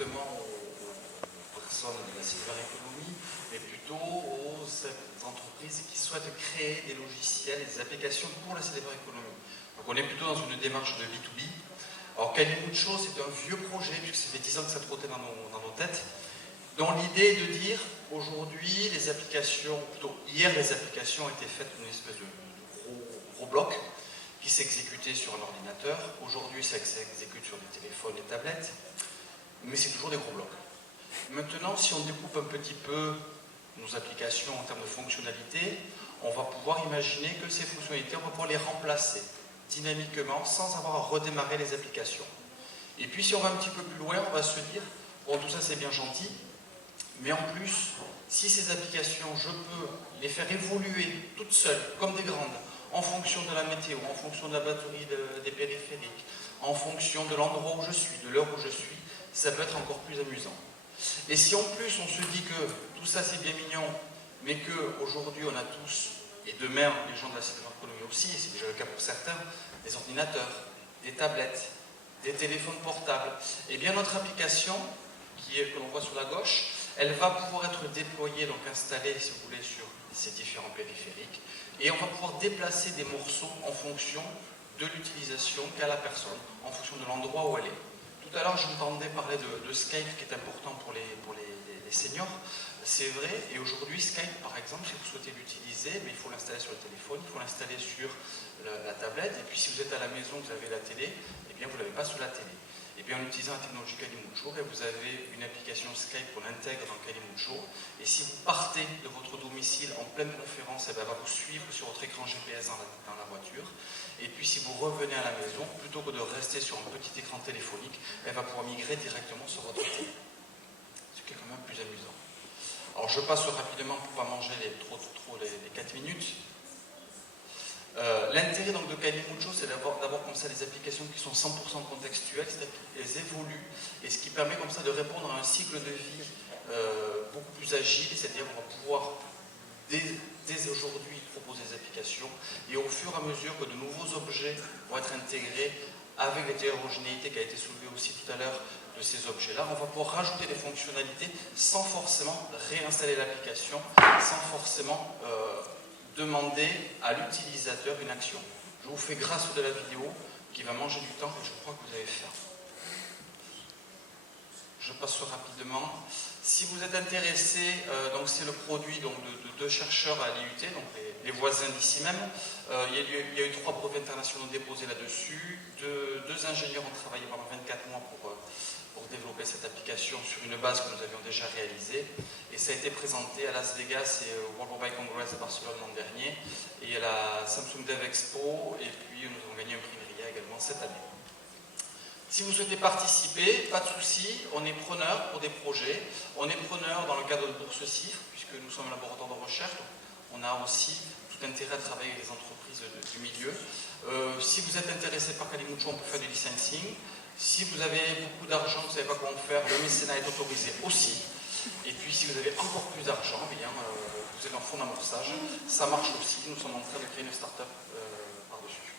directement aux personnes de la cyberéconomie, mais plutôt aux entreprises qui souhaitent créer des logiciels et des applications pour la cyberéconomie. Donc on est plutôt dans une démarche de B2B. Alors Kalimucho, c'est un vieux projet, puisque ça fait 10 ans que ça trottait dans nos têtes, dont l'idée est de dire, aujourd'hui, les applications, plutôt hier, les applications étaient faites d'une espèce de gros bloc qui s'exécutait sur un ordinateur. Aujourd'hui, ça s'exécute sur des téléphones et tablettes, mais c'est toujours des gros blocs. Maintenant, si on découpe un petit peu nos applications en termes de fonctionnalités, on va pouvoir imaginer que ces fonctionnalités, on va pouvoir les remplacer dynamiquement sans avoir à redémarrer les applications. Et puis, si on va un petit peu plus loin, on va se dire, bon, tout ça c'est bien gentil, mais en plus, si ces applications, je peux les faire évoluer toutes seules, comme des grandes, en fonction de la météo, en fonction de la batterie des périphériques, en fonction de l'endroit où je suis, de l'heure où je suis, ça peut être encore plus amusant. Et si en plus on se dit que tout ça c'est bien mignon, mais qu'aujourd'hui on a tous, et demain les gens de la cyberéconomie aussi, c'est déjà le cas pour certains, des ordinateurs, des tablettes, des téléphones portables, et bien notre application, que l'on voit sur la gauche, elle va pouvoir être déployée, donc installée si vous voulez sur ces différents périphériques, et on va pouvoir déplacer des morceaux en fonction de l'utilisation qu'a la personne, en fonction de l'endroit où elle est. Tout à l'heure, j'entendais parler de Skype qui est important pour les seniors. C'est vrai, et aujourd'hui, Skype, par exemple, si vous souhaitez l'utiliser, il faut l'installer sur le téléphone, il faut l'installer sur la tablette, et puis si vous êtes à la maison, vous avez la télé, eh bien, vous ne l'avez pas sur la télé. Et bien, en utilisant la technologie Kalimucho, vous avez une application Skype qu'on intègre dans Kalimucho, et si vous partez de votre domicile en pleine conférence, elle va vous suivre sur votre écran GPS dans la voiture. Et puis si vous revenez à la maison, plutôt que de rester sur un petit écran téléphonique, elle va pouvoir migrer directement sur votre télé. Ce qui est quand même plus amusant. Alors je passe rapidement pour ne pas manger trop les 4 minutes. L'intérêt donc de Kalimucho, c'est d'abord comme ça des applications qui sont 100% contextuelles, c'est-à-dire qu'elles évoluent, et ce qui permet comme ça de répondre à un cycle de vie beaucoup plus agile, c'est-à-dire qu'on va pouvoir dès aujourd'hui proposer des applications, et au fur et à mesure que de nouveaux objets vont être intégrés avec l'hétérogénéité qui a été soulevée aussi tout à l'heure de ces objets-là, on va pouvoir rajouter des fonctionnalités sans forcément réinstaller l'application, sans forcément demander à l'utilisateur une action. Je vous fais grâce de la vidéo qui va manger du temps que je crois que vous allez faire. Je passe rapidement. Si vous êtes intéressé, donc c'est le produit donc, de 2 chercheurs à l'IUT, donc les voisins d'ici même. Il y a eu 3 brevets internationaux déposés là-dessus. 2 ingénieurs ont travaillé pendant 24 mois pour développer cette application sur une base que nous avions déjà réalisée. Et ça a été présenté à Las Vegas et au World Mobile Congress à Barcelone l'an dernier, et à la Samsung Dev Expo, et puis nous avons gagné un prix RIA également cette année. Si vous souhaitez participer, pas de souci, on est preneur pour des projets, on est preneur dans le cadre de Bourse CIFRE, puisque nous sommes un laboratoire de recherche, donc on a aussi tout intérêt à travailler avec les entreprises du milieu. Si vous êtes intéressé par Kalimucho, on peut faire du licensing. Si vous avez beaucoup d'argent, vous ne savez pas comment faire, le mécénat est autorisé aussi. Et puis si vous avez encore plus d'argent, vous êtes en fonds d'amorçage, ça marche aussi. Nous sommes en train de créer une start-up par-dessus.